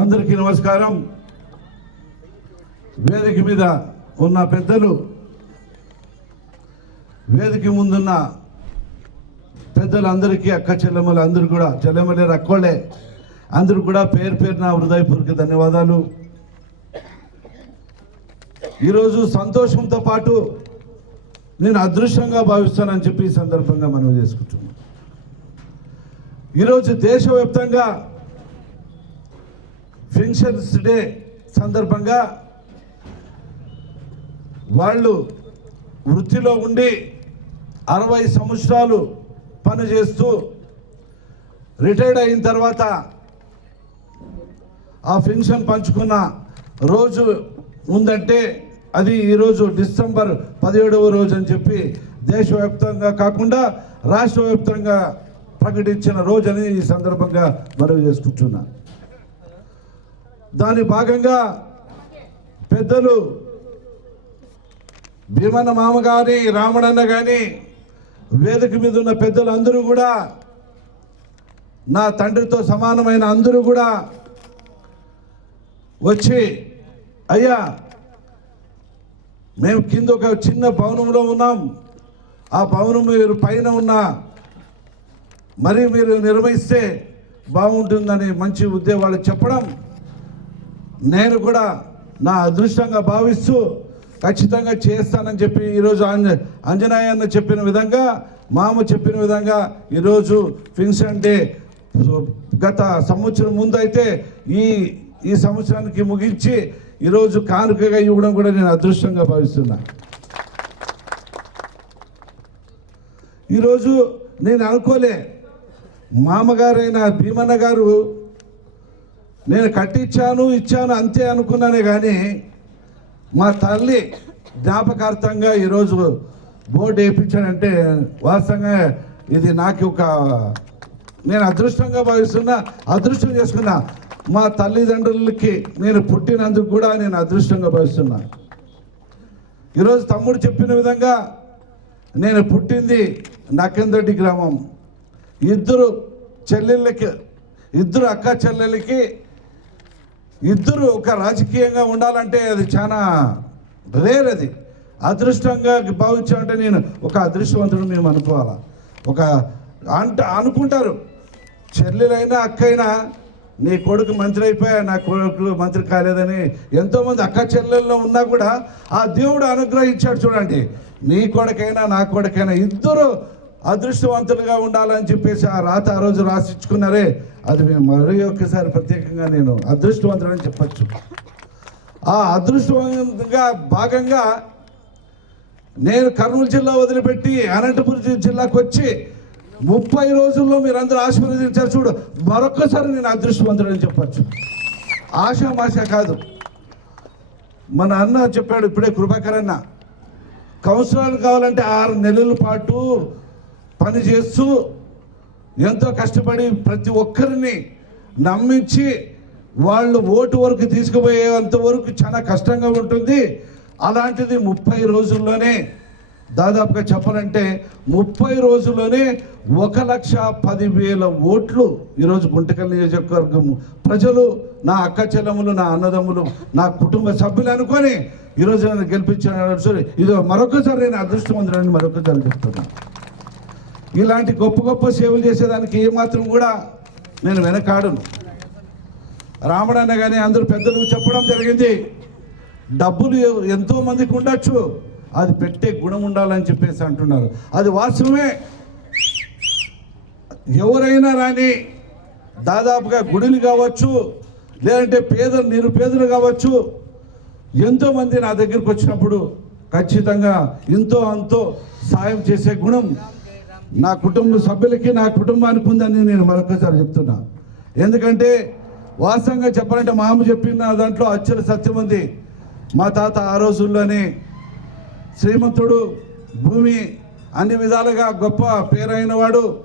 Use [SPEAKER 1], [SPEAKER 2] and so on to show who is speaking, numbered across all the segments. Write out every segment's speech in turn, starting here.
[SPEAKER 1] అందరికీ నమస్కారం. వేదిక మీద ఉన్న పెద్దలు వేదిక ముందున్న పెద్దలందరికీ అక్క చెల్లెమ్మలు అందరూ కూడా చెల్లెమ్మలే రక్కోళ్ళే అందరూ కూడా పేరు పేరున హృదయపూర్వక ధన్యవాదాలు. ఈరోజు సంతోషంతో పాటు నేను అదృష్టంగా భావిస్తానని చెప్పి ఈ సందర్భంగా మనం చేసుకుంటున్నాం ఈరోజు దేశవ్యాప్తంగా పెన్షన్స్ డే సందర్భంగా వాళ్ళు వృత్తిలో ఉండి అరవై సంవత్సరాలు పనిచేస్తూ రిటైర్డ్ అయిన తర్వాత ఆ పెన్షన్ పంచుకున్న రోజు ఉందంటే అది ఈరోజు డిసెంబర్ పదిహేడవ రోజు అని చెప్పి దేశవ్యాప్తంగా కాకుండా రాష్ట్ర వ్యాప్తంగా ప్రకటించిన రోజు అని ఈ సందర్భంగా మనవి చేసుకుంటున్నాను దాని భాగంగా పెద్దలు భీమన్న మామ కానీ రామణన్న కానీ వేదిక మీద ఉన్న పెద్దలు అందరూ కూడా నా తండ్రితో సమానమైన అందరూ కూడా వచ్చి అయ్యా మేము కింద ఒక చిన్న భవనంలో ఉన్నాం. ఆ భవనం మీరు పైన ఉన్న మరి మీరు నిర్వహిస్తే బాగుంటుందని మంచి ఉద్యోగాలు చెప్పడం నేను కూడా నా అదృష్టంగా భావిస్తూ ఖచ్చితంగా చేస్తానని చెప్పి ఈరోజు అంజ అంజనాయ అన్న చెప్పిన విధంగా మామ చెప్పిన విధంగా ఈరోజు ఫిన్సన్ డే గత సంవత్సరం ముందు అయితే ఈ ఈ సంవత్సరానికి ముగించి ఈరోజు కానుకగా ఇవ్వడం కూడా నేను అదృష్టంగా భావిస్తున్నా. ఈరోజు నేను అనుకోలే మామగారైన భీమన్న గారు నేను కట్టించాను ఇచ్చాను అంతే అనుకున్నానే కానీ మా తల్లి జ్ఞాపకార్థంగా ఈరోజు బోర్డు వేయించానంటే వాస్తవంగా ఇది నాకు ఒక నేను అదృష్టంగా భావిస్తున్నా అదృష్టం చేసుకున్నా. మా తల్లిదండ్రులకి నేను పుట్టినందుకు కూడా నేను అదృష్టంగా భావిస్తున్నా. ఈరోజు తమ్ముడు చెప్పిన విధంగా నేను పుట్టింది నక్కందొడ్డి గ్రామం. ఇద్దరు చెల్లెళ్ళకి ఇద్దరు అక్క చెల్లెలకి ఇద్దరు ఒక రాజకీయంగా ఉండాలంటే అది చాలా రేర్ అది. అదృష్టంగా భావించామంటే నేను ఒక అదృష్టవంతుడు మేము అనుకోవాలా. ఒక అంట అనుకుంటారు. చెల్లెలైనా అక్కైనా నీ కొడుకు మంత్రి అయిపోయా నా కొడుకు మంత్రి కాలేదని ఎంతోమంది అక్క చెల్లెల్లో ఉన్నా కూడా ఆ దేవుడు అనుగ్రహించాడు చూడండి. నీ కొడుకైనా నా కొడుకైనా ఇద్దరు అదృష్టవంతులుగా ఉండాలని చెప్పేసి ఆ రాత ఆ రోజు రాసిచ్చుకున్నారే అది మేము మరి ఒక్కసారి ప్రత్యేకంగా నేను అదృష్టవంతుడని చెప్పచ్చు. ఆ అదృష్టవంతంగా భాగంగా నేను కర్నూలు జిల్లా వదిలిపెట్టి అనంతపురం జిల్లాకు వచ్చి ముప్పై రోజుల్లో మీరందరూ ఆశీర్వదించారు చూడు మరొక్కసారి నేను అదృష్టవంతుడని చెప్పచ్చు. ఆశామాష కాదు. మన అన్న చెప్పాడు ఇప్పుడే కృపాకరన్న కౌన్సిలర్ కావాలంటే ఆరు నెలల పాటు పని చేస్తూ ఎంతో కష్టపడి ప్రతి ఒక్కరిని నమ్మించి వాళ్ళు ఓటు వరకు తీసుకుపోయేంత వరకు చాలా కష్టంగా ఉంటుంది. అలాంటిది ముప్పై రోజుల్లోనే దాదాపుగా చెప్పాలంటే ముప్పై రోజుల్లోనే ఒక లక్ష పదివేల ఓట్లు ఈరోజు గుంటకల్ నియోజకవర్గం ప్రజలు నా అక్క చెల్లెములు నా అన్నదమ్ములు నా కుటుంబ సభ్యులు అనుకొని ఈరోజు నన్ను గెలిపించాను సరే ఇది మరొకసారి నేను అదృష్టవంతుడని మరొకసారి చెప్తున్నాను ఇలాంటి గొప్ప గొప్ప సేవలు చేసేదానికి ఏమాత్రం కూడా నేను వెనకాడను. రామడన్న కానీ అందరూ పెద్దలు చెప్పడం జరిగింది డబ్బులు ఎంతోమందికి ఎంతో మందికి ఉండొచ్చు అది పెట్టే గుణం ఉండాలని చెప్పేసి అంటున్నారు. అది వాస్తవమే. ఎవరైనా రాని దాదాపుగా గుడులు కావచ్చు లేదంటే పేద నిరుపేదలు కావచ్చు ఎంతోమంది నా దగ్గరికి వచ్చినప్పుడు ఖచ్చితంగా ఇంతో అంతో సాయం చేసే గుణం నా కుటుంబ సభ్యులకి నా కుటుంబానికి ఉందని నేను మరొకసారి చెప్తున్నా. ఎందుకంటే వాస్తవంగా చెప్పాలంటే మా అమ్మ చెప్పిన దాంట్లో అచ్చల సత్యం ఉంది. మా తాత ఆ రోజుల్లోనే శ్రీమంతుడు భూమి అన్ని విధాలుగా గొప్ప పేరైన వాడు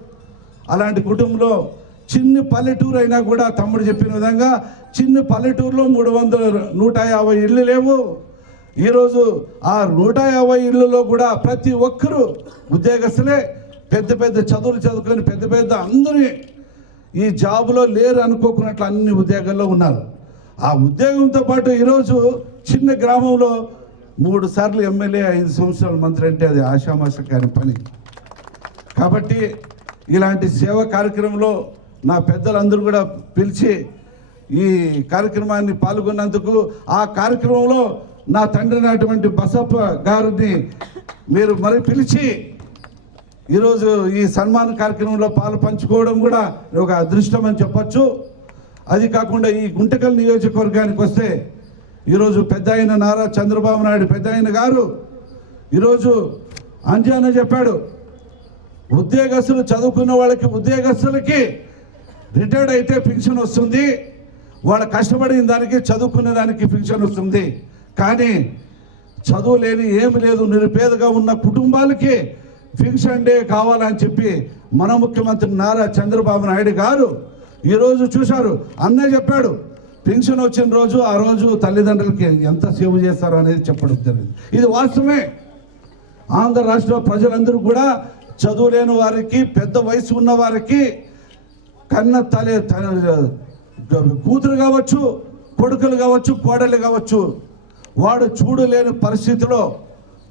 [SPEAKER 1] అలాంటి కుటుంబంలో చిన్న పల్లెటూరు అయినా కూడా తమ్ముడు చెప్పిన విధంగా చిన్న పల్లెటూరులో మూడు వందల నూట యాభై ఇళ్ళు లేవు. ఈరోజు ఆ నూట యాభై ఇళ్ళలో కూడా ప్రతి ఒక్కరూ ఉద్యోగస్తులే. పెద్ద పెద్ద చదువులు చదువుకొని పెద్ద పెద్ద అందరూ ఈ జాబులో లేరు అనుకోకున్నట్లు అన్ని ఉద్యోగాల్లో ఉన్నారు. ఆ ఉద్యోగంతో పాటు ఈరోజు చిన్న గ్రామంలో మూడు సార్లు ఎమ్మెల్యే ఐదు సంవత్సరాల మంత్రి అంటే అది ఆషామాష కాని పని. కాబట్టి ఇలాంటి సేవ కార్యక్రమంలో నా పెద్దలందరూ కూడా పిలిచి ఈ కార్యక్రమాన్ని పాల్గొన్నందుకు ఆ కార్యక్రమంలో నా తండ్రి నాటువంటి బసప్ప గారిని మీరు మరి పిలిచి ఈరోజు ఈ సన్మాన కార్యక్రమంలో పాలు పంచుకోవడం కూడా ఒక అదృష్టం అని చెప్పొచ్చు. అది కాకుండా ఈ గుంటకల్ నియోజకవర్గానికి వస్తే ఈరోజు పెద్ద ఆయన నారా చంద్రబాబు నాయుడు పెద్ద ఆయన గారు ఈరోజు అంజాన చెప్పాడు ఉద్యోగస్తులు చదువుకున్న వాళ్ళకి ఉద్యోగస్తులకి రిటైర్డ్ అయితే పెన్షన్ వస్తుంది. వాళ్ళ కష్టపడిన దానికి చదువుకునే దానికి పెన్షన్ వస్తుంది. కానీ చదువు లేని ఏమి లేదు నిరుపేదగా ఉన్న కుటుంబాలకి ఫిక్షన్ డే కావాలని చెప్పి మన ముఖ్యమంత్రి నారా చంద్రబాబు నాయుడు గారు ఈరోజు చూశారు. అన్నయ్య చెప్పాడు పెన్షన్ వచ్చిన రోజు ఆ రోజు తల్లిదండ్రులకి ఎంత సేవ చేస్తారో అనేది చెప్పడం జరిగింది. ఇది వాస్తవమే. ఆంధ్ర రాష్ట్ర ప్రజలందరూ కూడా చదువులేని వారికి పెద్ద వయసు ఉన్న వారికి కన్న తల్లి కూతురు కావచ్చు కొడుకులు కావచ్చు కోడలు కావచ్చు వాడు చూడలేని పరిస్థితిలో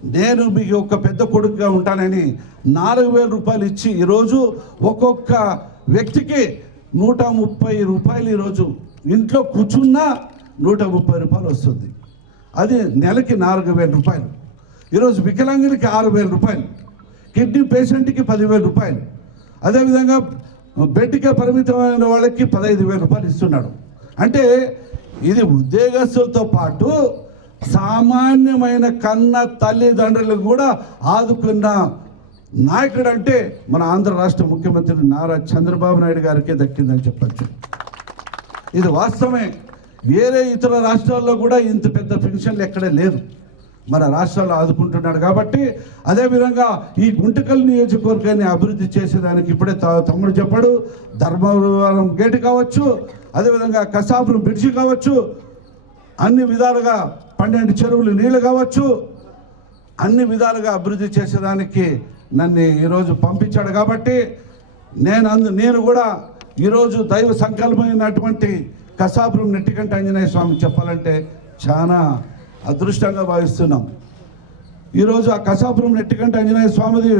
[SPEAKER 1] నేను మీకు ఒక పెద్ద కొడుకుగా ఉంటానని నాలుగు వేల రూపాయలు ఇచ్చి ఈరోజు ఒక్కొక్క వ్యక్తికి నూట ముప్పై రూపాయలు ఈరోజు. ఇంట్లో కూర్చున్నా నూట ముప్పై రూపాయలు వస్తుంది. అది నెలకి నాలుగు వేల రూపాయలు. ఈరోజు వికలాంగులకి ఆరు వేల రూపాయలు. కిడ్నీ పేషెంట్కి పదివేల రూపాయలు. అదేవిధంగా బెడ్కే పరిమితమైన వాళ్ళకి పదహైదు వేల రూపాయలు ఇస్తున్నాడు. అంటే ఇది ఉద్యోగస్తులతో పాటు సామాన్యమైన కన్న తల్లిదండ్రులు కూడా ఆదుకున్న నాయకుడు అంటే మన ఆంధ్ర రాష్ట్ర ముఖ్యమంత్రి నారా చంద్రబాబు నాయుడు గారికే దక్కిందని చెప్పచ్చు. ఇది వాస్తవమే. వేరే ఇతర రాష్ట్రాల్లో కూడా ఇంత పెద్ద పెన్షన్లు ఎక్కడ లేదు. మన రాష్ట్రాల్లో ఆదుకుంటున్నాడు కాబట్టి అదేవిధంగా ఈ గుంటకల్ నియోజకవర్గాన్ని అభివృద్ధి చేసేదానికి ఇప్పుడే త- తమ్ముడు చెప్పాడు. ధర్మవరం గేటు కావచ్చు అదేవిధంగా కసాపురం బ్రిడ్జి కావచ్చు అన్ని విధాలుగా పన్నెండు చెరువులు నీళ్ళు కావచ్చు అన్ని విధాలుగా అభివృద్ధి చేసేదానికి నన్ను ఈరోజు పంపించాడు కాబట్టి నేను అందు నేను కూడా ఈరోజు దైవ సంకల్పమైనటువంటి కసాపురం నెట్టికంట ఆంజనేయ స్వామి చెప్పాలంటే చాలా అదృష్టంగా భావిస్తున్నాం. ఈరోజు ఆ కసాపురం నెట్టికంట ఆంజనేయ స్వామిది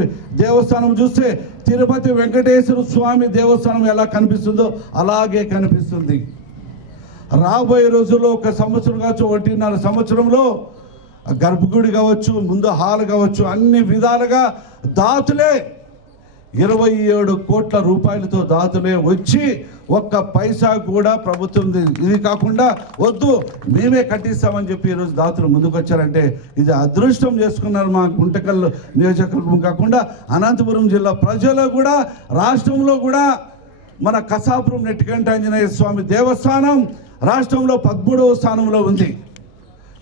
[SPEAKER 1] దేవస్థానం చూస్తే తిరుపతి వెంకటేశ్వర స్వామి దేవస్థానం ఎలా కనిపిస్తుందో అలాగే కనిపిస్తుంది. రాబోయే రోజుల్లో ఒక సంవత్సరం కావచ్చు ఒకటిన్నర సంవత్సరంలో గర్భగుడి కావచ్చు ముందు హాల్ కావచ్చు అన్ని విధాలుగా దాతులే. ఇరవై ఏడు కోట్ల రూపాయలతో దాతులే వచ్చి ఒక్క పైసా కూడా ప్రభుత్వం ఇది కాకుండా వద్దు మేమే కట్టిస్తామని చెప్పి ఈరోజు దాతులు ముందుకు వచ్చారంటే ఇది అదృష్టం చేసుకున్నారు మా గుంటకల్ నియోజకవర్గం కాకుండా అనంతపురం జిల్లా ప్రజలు కూడా రాష్ట్రంలో కూడా మన కసాపురం నెట్టికంట ఆంజనేయ స్వామి దేవస్థానం రాష్ట్రంలో పదమూడవ స్థానంలో ఉంది.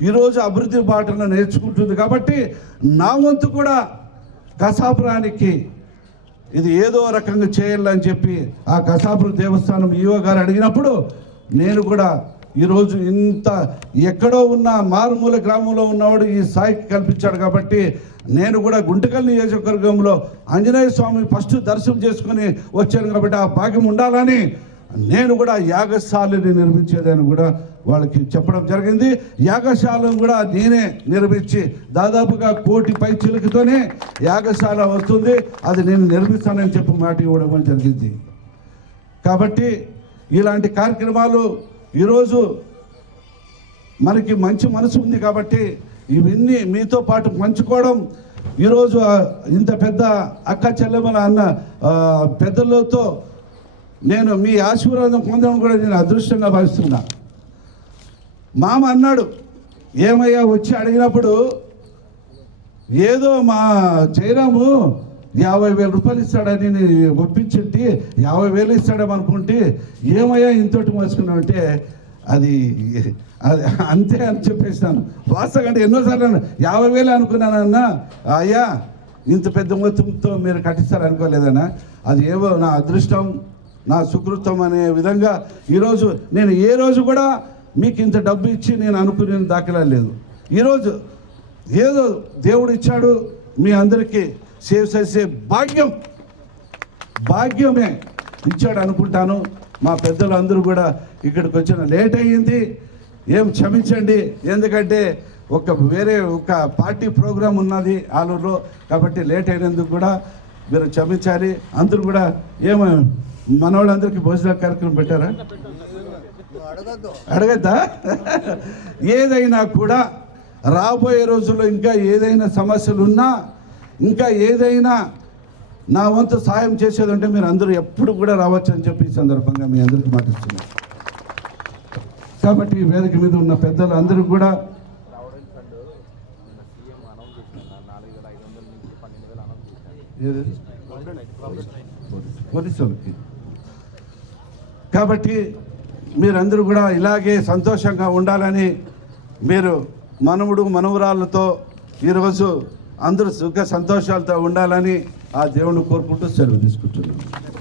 [SPEAKER 1] ఈరోజు అభివృద్ధి పాటలను నేర్చుకుంటుంది కాబట్టి నా వంతు కూడా కసాపురానికి ఇది ఏదో రకంగా చేయాలని చెప్పి ఆ కసాపురం దేవస్థానం ఈవో గారు అడిగినప్పుడు నేను కూడా ఈరోజు ఇంత ఎక్కడో ఉన్న మారుమూల గ్రామంలో ఉన్నవాడు ఈ సాయికి కల్పించాడు కాబట్టి నేను కూడా గుంటకల్ నియోజకవర్గంలో ఆంజనేయ స్వామి ఫస్ట్ దర్శనం చేసుకొని వచ్చాను కాబట్టి ఆ భాగ్యం ఉండాలని నేను కూడా యాగశాలని నిర్మించేదని కూడా వాళ్ళకి చెప్పడం జరిగింది. యాగశాలను కూడా నేనే నిర్మించి దాదాపుగా కోటి పై చిలుకతోనే యాగశాల వస్తుంది. అది నేను నిర్మిస్తానని చెప్పి మాట ఇవ్వడం జరిగింది. కాబట్టి ఇలాంటి కార్యక్రమాలు ఈరోజు మనకి మంచి మనసు ఉంది కాబట్టి ఇవన్నీ మీతో పాటు పంచుకోవడం. ఈరోజు ఇంత పెద్ద అక్క చెల్లెమల అన్న పెద్దలతో నేను మీ ఆశీర్వాదం పొందడం కూడా నేను అదృష్టంగా భావిస్తున్నా. మామ అన్నాడు ఏమయ్యా వచ్చి అడిగినప్పుడు ఏదో మా జయరాము యాభై వేల రూపాయలు ఇస్తాడని నేను ఒప్పించింటి యాభై వేలు ఇస్తాడేమో అనుకుంటే ఏమయ్యా ఇంతటి మోసుకున్నావంటే అది అది అంతే అని చెప్పేసినాను వాస్తవంగా అంటే ఎన్నోసార్లు యాభై వేలు అనుకున్నానన్నా అయ్యా ఇంత పెద్ద మొత్తంతో మీరు కట్టిస్తారు అనుకోలేదన్నా అది ఏవో నా అదృష్టం నా సుకృతం అనే విధంగా ఈరోజు నేను ఏ రోజు కూడా మీకు ఇంత డబ్బు ఇచ్చి నేను అనుకునే దాఖలా లేదు. ఈరోజు ఏదో దేవుడు ఇచ్చాడు మీ అందరికీ సేవ్ చేసే భాగ్యం. భాగ్యమే ఇచ్చాడు అనుకుంటాను. మా పెద్దలు అందరూ కూడా ఇక్కడికి వచ్చిన లేట్ అయ్యింది. ఏం క్షమించండి. ఎందుకంటే ఒక వేరే ఒక పార్టీ ప్రోగ్రాం ఉన్నది ఆలూరులో. కాబట్టి లేట్ అయినందుకు కూడా మీరు క్షమించాలి. అందరూ కూడా ఏమో మనవాళ్ళందరికీ భోజన కార్యక్రమం పెట్టారా? అడగద్దా? ఏదైనా కూడా రాబోయే రోజుల్లో ఇంకా ఏదైనా సమస్యలు ఉన్నా ఇంకా ఏదైనా నా వంతు సాయం చేసేదంటే మీరు అందరూ ఎప్పుడు కూడా రావచ్చు అని చెప్పి ఈ సందర్భంగా మీ అందరికీ మాటిస్తున్నాను. కాబట్టి ఈ వేదిక మీద ఉన్న పెద్దలు అందరూ కూడా కాబట్టి మీరందరూ కూడా ఇలాగే సంతోషంగా ఉండాలని మీరు మనవుడు మనవరాళ్ళతో ఈరోజు అందరూ సుఖ సంతోషాలతో ఉండాలని ఆ దేవుణ్ణి కోరుకుంటూ సెలవు తీసుకుంటున్నాను